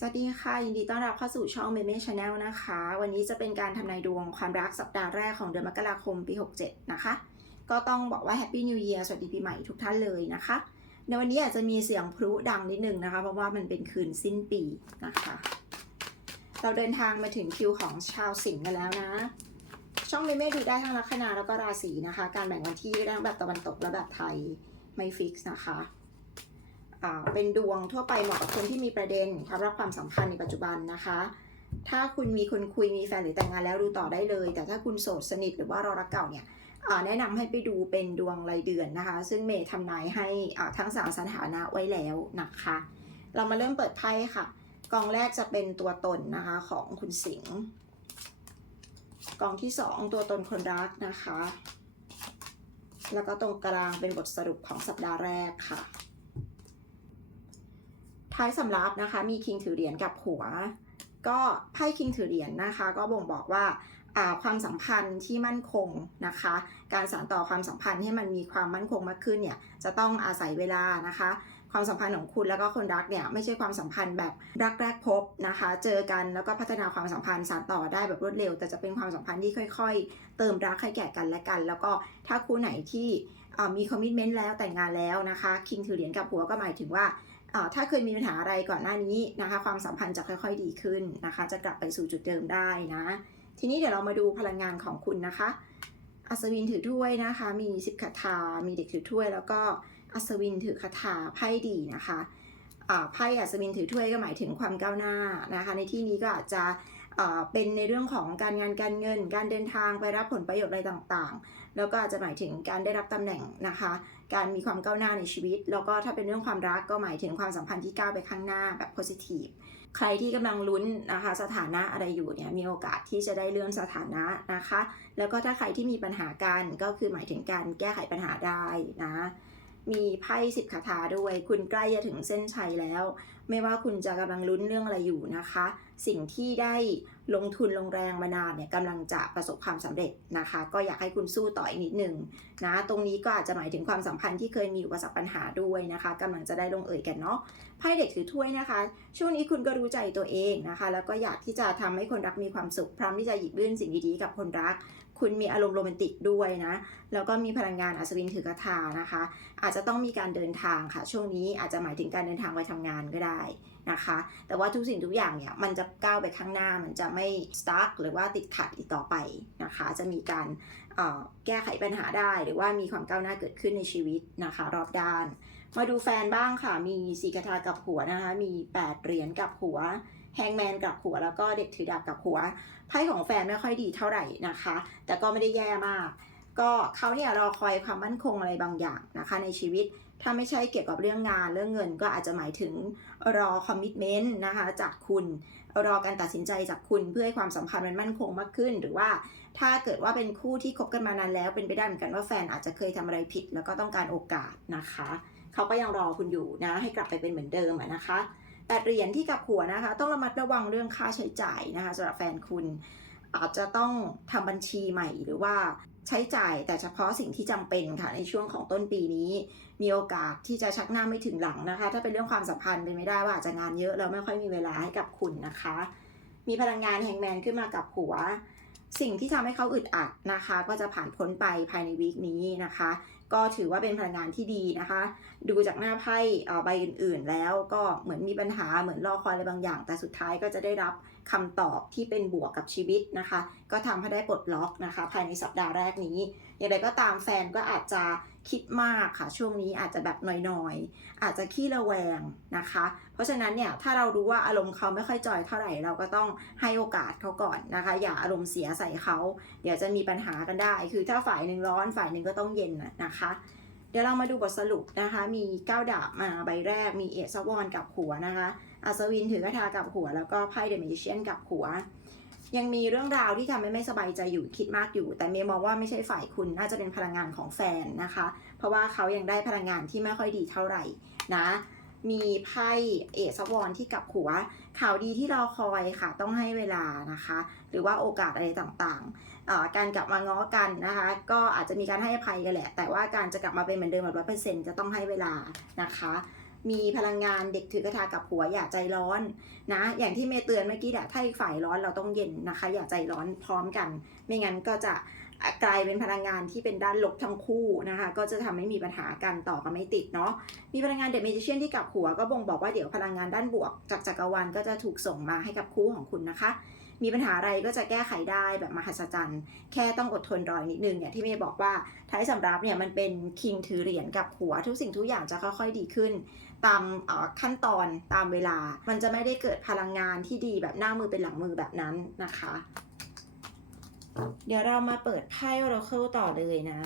สวัสดีค่ะ ยินดีต้อนรับเข้าสู่ช่องเมเม่ชาแนลนะคะ วันนี้จะเป็นการทำนายดวงความรักสัปดาห์แรกของเดือนมกราคมปี 67 นะคะ ก็ต้องบอกว่า Happy New Year สวัสดีปีใหม่ทุกท่านเลยนะคะ ในวันนี้อาจจะมีเสียงพลุดังนิดนึงนะคะ เพราะว่ามันเป็นคืนสิ้นปีนะคะ เราเดินทางมาถึงคิวของชาวสิงห์กันแล้วนะ ช่องเมเม่ดูได้ทั้งลัคนาแล้วก็ราศีนะคะ การแบ่งวันที่ได้ทั้งแบบตะวันตกและแบบไทยไม่ฟิกซ์นะคะ เป็นดวงทั่วไปเหมาะกับคนที่มีประเด็นความรักความสัมพันธ์ในปัจจุบันนะคะ ถ้าคุณมีคนคุยมีแฟนหรือแต่งงานแล้วดูต่อได้เลย แต่ถ้าคุณโสดสนิทหรือว่ารอรักเก่าเนี่ยแนะนำให้ไปดูเป็นดวงรายเดือนนะคะ ซึ่งเมย์ทำนายให้ทั้งสามสถานะไว้แล้วนะคะ เรามาเริ่มเปิดไพ่ค่ะ กองแรกจะเป็นตัวตนนะคะของคุณสิงห์กองที่สองตัวตนคนรักนะคะ แล้วก็ตรงกลางเป็นบทสรุปของสัปดาห์แรกค่ะ ท้ายสำรับนะคะ มีคิงถือเหรียญกับหัว ก็ไพ่คิงถือเหรียญนะคะ ก็บ่งบอกว่าความสัมพันธ์ที่มั่นคงนะคะ การสานต่อความสัมพันธ์ให้มันมีความมั่นคงมากขึ้นเนี่ยจะต้องอาศัยเวลานะคะ ความสัมพันธ์ของคุณแล้วก็คนรักเนี่ยไม่ใช่ความสัมพันธ์แบบรักแรกพบนะคะ เจอกันแล้วก็พัฒนาความสัมพันธ์สานต่อได้แบบรวดเร็ว แต่จะเป็นความสัมพันธ์ที่ค่อย ๆ เติมรักให้แก่กันและกัน แล้วก็ถ้าคู่ไหนที่มีคอมมิชเมนต์แล้วแต่งงานแล้วนะคะคิงถือเหรียญกับหัวก็หมายถึงว่า ถ้าเคยมีปัญหาอะไรก่อนหน้านี้นะคะ ความสัมพันธ์จะค่อยๆดีขึ้นนะคะ จะกลับไปสู่จุดเดิมได้นะ ทีนี้เดี๋ยวเรามาดูพลังงานของคุณนะคะ อัศวินถือถ้วยนะคะ มีสิบคาถา มีเด็กถือถ้วย แล้วก็อัศวินถือคาถาไพ่ดีนะคะไพ่อัศวินถือถ้วยก็หมายถึงความก้าวหน้านะคะ ในที่นี้ก็อาจจะเป็นในเรื่องของการงานการเงิน การเดินทางไปรับผลประโยชน์อะไรต่างๆ แล้วก็อาจจะหมายถึงการได้รับตำแหน่งนะคะ การมีความก้าวหน้าในชีวิต แล้วก็ถ้าเป็นเรื่องความรักก็หมายถึงความสัมพันธ์ที่ก้าวไปข้างหน้าแบบ positive ใครที่กำลังลุ้นนะคะสถานะอะไรอยู่เนี่ยมีโอกาสที่จะได้เลื่อนสถานะนะคะ แล้วก็ถ้าใครที่มีปัญหากันก็คือหมายถึงการแก้ไขปัญหาได้นะมีไพ่สิบคาถาด้วย คุณใกล้จะถึงเส้นชัยแล้ว ไม่ว่าคุณจะกำลังลุ้นเรื่องอะไรอยู่นะคะ สิ่งที่ได้ ลงทุนลงแรงมานานเนี่ยกำลังจะประสบความสำเร็จนะคะ ก็อยากให้คุณสู้ต่ออีกนิดหนึ่งนะตรงนี้ก็อาจจะหมายถึงความสัมพันธ์ที่เคยมีอุปสรรคปัญหาด้วยนะคะกำลังจะได้ลงเอ่ยกันเนาะไพ่เด็กถือถ้วยนะคะ ช่วงนี้คุณก็รู้ใจตัวเองนะคะ แล้วก็อยากที่จะทำให้คนรักมีความสุขพร้อมที่จะหยิบยื่นสิ่งดีๆกับคนรัก คุณมีอารมณ์โรแมนติกด้วยนะ แล้วก็มีพลังงานอัศวินถือกระถานะคะ อาจจะต้องมีการเดินทางค่ะ ช่วงนี้อาจจะหมายถึงการเดินทางไปทำงานก็ได้นะคะ แต่ว่าทุกสิ่งทุกอย่างเนี่ยมันจะก้าวไปข้างหน้ามันจะไม่สตาร์หรือว่าติดขัดอีกต่อไปนะคะ จะมีการออแก้ไขปัญหาได้ หรือว่ามีความก้าวหน้าเกิดขึ้นในชีวิตนะคะ รอบด้าน มาดูแฟนบ้างค่ะ มีสีกระทากับหัวนะคะ มี 8 เหรียญกับหัว แฮงแมนกับหัวแล้วก็เด็กถือดาบกับหัวไพ่ของแฟนไม่ค่อยดีเท่าไหร่นะคะ แต่ก็ไม่ได้แย่มาก ก็เขาเนี่ยรอคอยความมั่นคงอะไรบางอย่างนะคะ ในชีวิตถ้าไม่ใช่เกี่ยวกับเรื่องงานเรื่องเงินก็อาจจะหมายถึงรอคอมมิชเมนต์นะคะจากคุณรอการตัดสินใจจากคุณเพื่อให้ความสัมพันธ์มันมั่นคงมากขึ้น หรือว่าถ้าเกิดว่าเป็นคู่ที่คบกันมานานแล้วเป็นไปได้เหมือนกันว่าแฟนอาจจะเคยทำอะไรผิด แล้วก็ต้องการโอกาสนะคะ เขาก็ยังรอคุณอยู่นะให้กลับไปเป็นเหมือนเดิมนะคะ แต่เหรียญที่กับหัวนะคะ ต้องระมัดระวังเรื่องค่าใช้จ่ายนะคะสำหรับแฟนคุณ อาจจะต้องทำบัญชีใหม่หรือว่าใช้จ่ายแต่เฉพาะสิ่งที่จำเป็นค่ะในช่วงของต้นปีนี้ มีโอกาสที่จะชักหน้าไม่ถึงหลังนะคะ ถ้าเป็นเรื่องความสัมพันธ์เป็นไม่ได้ว่าอาจจะงานเยอะแล้วไม่ค่อยมีเวลาให้กับคุณนะคะ มีพลังงานแฮงแมนขึ้นมากับหัว สิ่งที่ทำให้เขาอึดอัดนะคะ ก็จะผ่านพ้นไปภายในวีคนี้นะคะ ก็ถือว่าเป็นพลังงานที่ดีนะคะ ดูจากหน้าไพ่ใบอื่น ๆ แล้วก็เหมือนมีปัญหาเหมือนรอคอยอะไรบางอย่าง แต่สุดท้ายก็จะได้รับ คำตอบที่เป็นบวกกับชีวิตนะคะ ก็ทำให้ได้ปลดล็อกนะคะ ภายในสัปดาห์แรกนี้ อย่างไรก็ตามแฟนก็อาจจะคิดมากค่ะ ช่วงนี้อาจจะแบบหน่อยๆ อาจจะขี้ระแวงนะคะ เพราะฉะนั้นเนี่ยถ้าเรารู้ว่าอารมณ์เขาไม่ค่อยจอยเท่าไหร่เราก็ต้องให้โอกาสเขาก่อนนะคะ อย่าอารมณ์เสียใส่เขา เดี๋ยวจะมีปัญหากันได้ คือถ้าฝ่ายหนึ่งร้อนฝ่ายหนึ่งก็ต้องเย็นน่ะนะคะ เดี๋ยวเรามาดูบทสรุปนะคะ มีก้าวดาบมาใบแรก มีเอซวอนกับหัวนะคะ อัศวินถือกระทากับหัว แล้วก็ไพ่เดอะมิเชียนกับหัว ยังมีเรื่องราวที่ทำให้ไม่สบายใจอยู่คิดมากอยู่ แต่เมย์มองว่าไม่ใช่ฝ่ายคุณ น่าจะเป็นพลังงานของแฟนนะคะ เพราะว่าเขายังได้พลังงานที่ไม่ค่อยดีเท่าไหร่นะ มีไพ่เอซวอนที่กับหัว ข่าวดีที่รอคอยค่ะต้องให้เวลานะคะ หรือว่าโอกาสอะไรต่างๆ การกลับมาง้อกันนะคะ ก็อาจจะมีการให้อภัยกันแหละ แต่ว่าการจะกลับมาเป็นเหมือนเดิมแบบร้อยเปอร์เซ็นต์จะต้องให้เวลานะคะมีพลังงานเด็กถือกระทากับหัวอย่าใจร้อนนะ อย่างที่เมย์เตือนเมื่อกี้แหละถ้าอีกฝ่ายร้อนเราต้องเย็นนะคะ อย่าใจร้อนพร้อมกัน ไม่งั้นก็จะ กลายเป็นพลังงานที่เป็นด้านลบทั้งคู่นะคะ ก็จะทำให้มีปัญหากันต่อกันไม่ติดเนาะมีพลังงานเด e เมจิเชียนที่กับหัวก็บ่งบอกว่าเดี๋ยวพลังงานด้านบวก จากจักรวาลก็จะถูกส่งมาให้กับคู่ของคุณนะคะ มีปัญหาอะไรก็จะแก้ไขได้แบบมหัศจรรย์แค่ต้องอดทนรออีกนิดนึงเนี่ยที่เมย์บอกว่าท้ายสำรับเนี่ยมันเป็นคิงถือเหรียญกับหัว ทุกสิ่งทุกอย่างจะค่อยๆดีขึ้น ตามขั้นตอนตามเวลา มันจะไม่ได้เกิดพลังงานที่ดีแบบหน้ามือเป็นหลังมือแบบนั้นนะคะ เดี๋ยวเรามาเปิดไพ่โอราเคิลต่อเลยนะ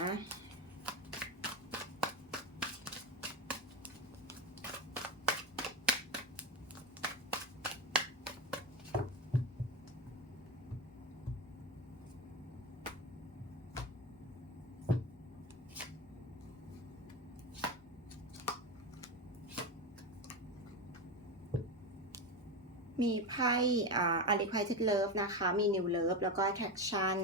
มีไพ่อ่า unrequited love นะคะ มี new love แล้วก็ attraction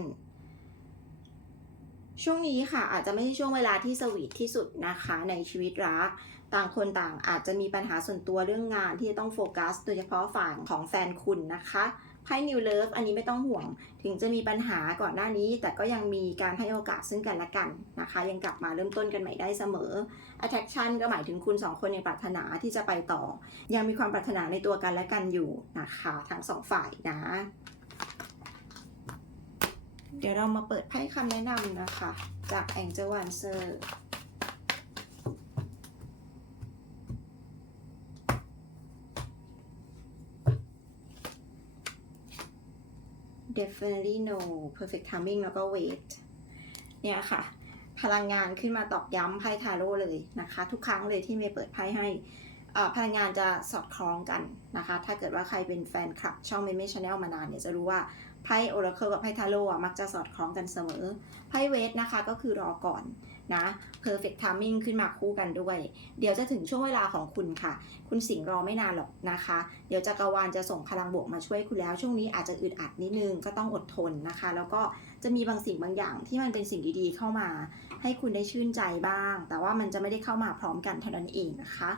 ช่วงนี้ค่ะอาจจะไม่ใช่ช่วงเวลาที่สวีทที่สุดนะคะในชีวิตรัก ต่างคนต่างอาจจะมีปัญหาส่วนตัวเรื่องงานที่จะต้องโฟกัส โดยเฉพาะฝั่งของแฟนคุณนะคะ ไพ่ New Love อันนี้ไม่ต้องห่วง ถึงจะมีปัญหาก่อนหน้านี้ แต่ก็ยังมีการให้โอกาสซึ่งกันและกันนะคะ ยังกลับมาเริ่มต้นกันใหม่ได้เสมอ attraction ก็หมายถึงคุณสองคนยังปรารถนาที่จะไปต่อ ยังมีความปรารถนาในตัวกันและกันอยู่นะคะ ทั้งสองฝ่ายนะ เดี๋ยวเรามาเปิดไพ่คำแนะนำนะคะ จาก Angel Answer definitely no perfect timing แล้วก็ wait เนี่ยค่ะ พลังงานขึ้นมาตอกย้ำไพ่ทาโร่เลยนะคะ ทุกครั้งเลยที่เมย์เปิดไพ่ให้อ่าพลังงานจะสอดคล้องกันนะคะ ถ้าเกิดว่าใครเป็นแฟนคลับช่องเมเม่ชาแนลมานานเนี่ยจะรู้ว่าไพ่โอราเคิลกับไพ่ทาโร่อะมักจะสอดคล้องกันเสมอ ไพ่เวทนะคะก็คือรอก่อน นะ perfect timing ขึ้นมาคู่กันด้วย เดี๋ยวจะถึงช่วงเวลาของคุณค่ะ คุณสิงห์รอไม่นานหรอกนะคะ เดี๋ยวจักรวาลจะส่งพลังบวกมาช่วยคุณแล้ว ช่วงนี้อาจจะอึดอัดนิดนึงก็ต้องอดทนนะคะ แล้วก็จะมีบางสิ่งบางอย่างที่มันเป็นสิ่งดีๆเข้ามา ให้คุณได้ชื่นใจบ้าง แต่ว่ามันจะไม่ได้เข้ามาพร้อมกันเท่านั้นเองนะคะ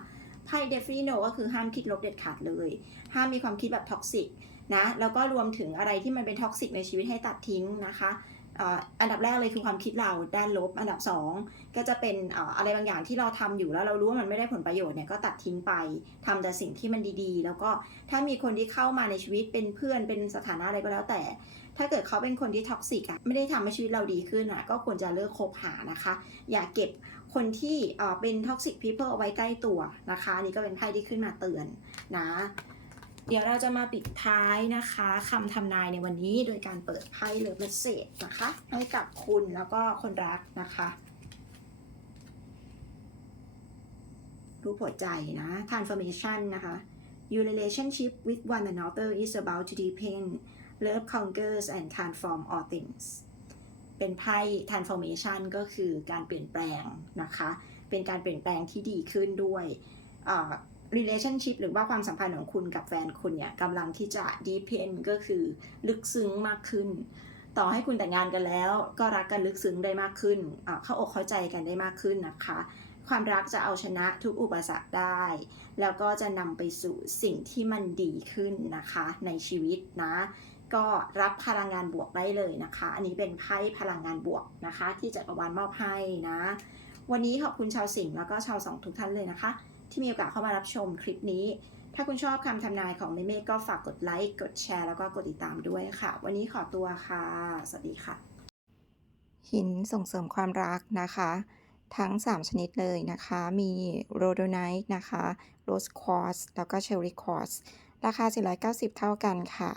ไพ่เดฟฟี่โนก็คือห้ามคิดลบเด็ดขาดเลย ห้ามมีความคิดแบบท็อกซิกนะ แล้วก็รวมถึงอะไรที่มันเป็นท็อกซิกในชีวิตให้ตัดทิ้งนะคะ อันดับแรกเลยคือความคิดเราด้านลบ อันดับ 2 ก็จะเป็นอะไรบางอย่างที่เราทำอยู่แล้วเรารู้ว่ามันไม่ได้ผลประโยชน์เนี่ยก็ตัดทิ้งไปทำแต่สิ่งที่มันดีๆ แล้วก็ถ้ามีคนที่เข้ามาในชีวิตเป็นเพื่อนเป็นสถานะอะไรก็แล้วแต่ ถ้าเกิดเขาเป็นคนที่ท็อกซิกอะไม่ได้ทำให้ชีวิตเราดีขึ้นอะก็ควรจะเลิกคบหานะคะ อย่าเก็บคนที่เป็นท็อกซิกพีเพิลเอาไว้ใกล้ตัวนะคะนี่ก็เป็นไพ่ที่ขึ้นมาเตือนนะ เดี๋ยวเราจะมาปิดท้ายนะคะคำทำนายในวันนี้โดยการเปิดไพ่เลิฟเมสเซจนะคะให้กับคุณแล้วก็คนรักนะคะรูปหัวใจนะ transformation นะคะ your relationship with one another is about to deepen love conquers and transform all things เป็นไพ่ transformation ก็คือการเปลี่ยนแปลงนะคะ เป็นการเปลี่ยนแปลงที่ดีขึ้นด้วย relationship หรือว่าความสัมพันธ์ของคุณกับแฟนคุณเนี่ยกำลังที่จะ deepen ก็คือลึกซึ้งมากขึ้น ต่อให้คุณแต่งงานกันแล้ว ก็รักกันลึกซึ้งได้มากขึ้น เข้าอกเข้าใจกันได้มากขึ้นนะคะ ความรักจะเอาชนะทุกอุปสรรคได้ แล้วก็จะนำไปสู่สิ่งที่มันดีขึ้นนะคะในชีวิตนะ ก็รับพลังงานบวกได้เลยนะคะ อันนี้เป็นไพ่พลังงานบวกนะคะ ที่จักรวาลมอบให้นะ วันนี้ขอบคุณชาวสิงห์แล้วก็ชาวสองทุกท่านเลยนะคะ ที่มีโอกาสเข้ามารับชมคลิปนี้ ถ้าคุณชอบคำทำนายของเมเม่ก็ฝากกดไลค์ กดแชร์ แล้วก็กดติดตามด้วยค่ะ วันนี้ขอตัวค่ะ สวัสดีค่ะ หินส่งเสริมความรักนะคะ ทั้ง 3 ชนิดเลยนะคะ มีโรโดไนท์นะคะโรสควอสแล้วก็เชลริควอสราคา 490 เท่ากันค่ะ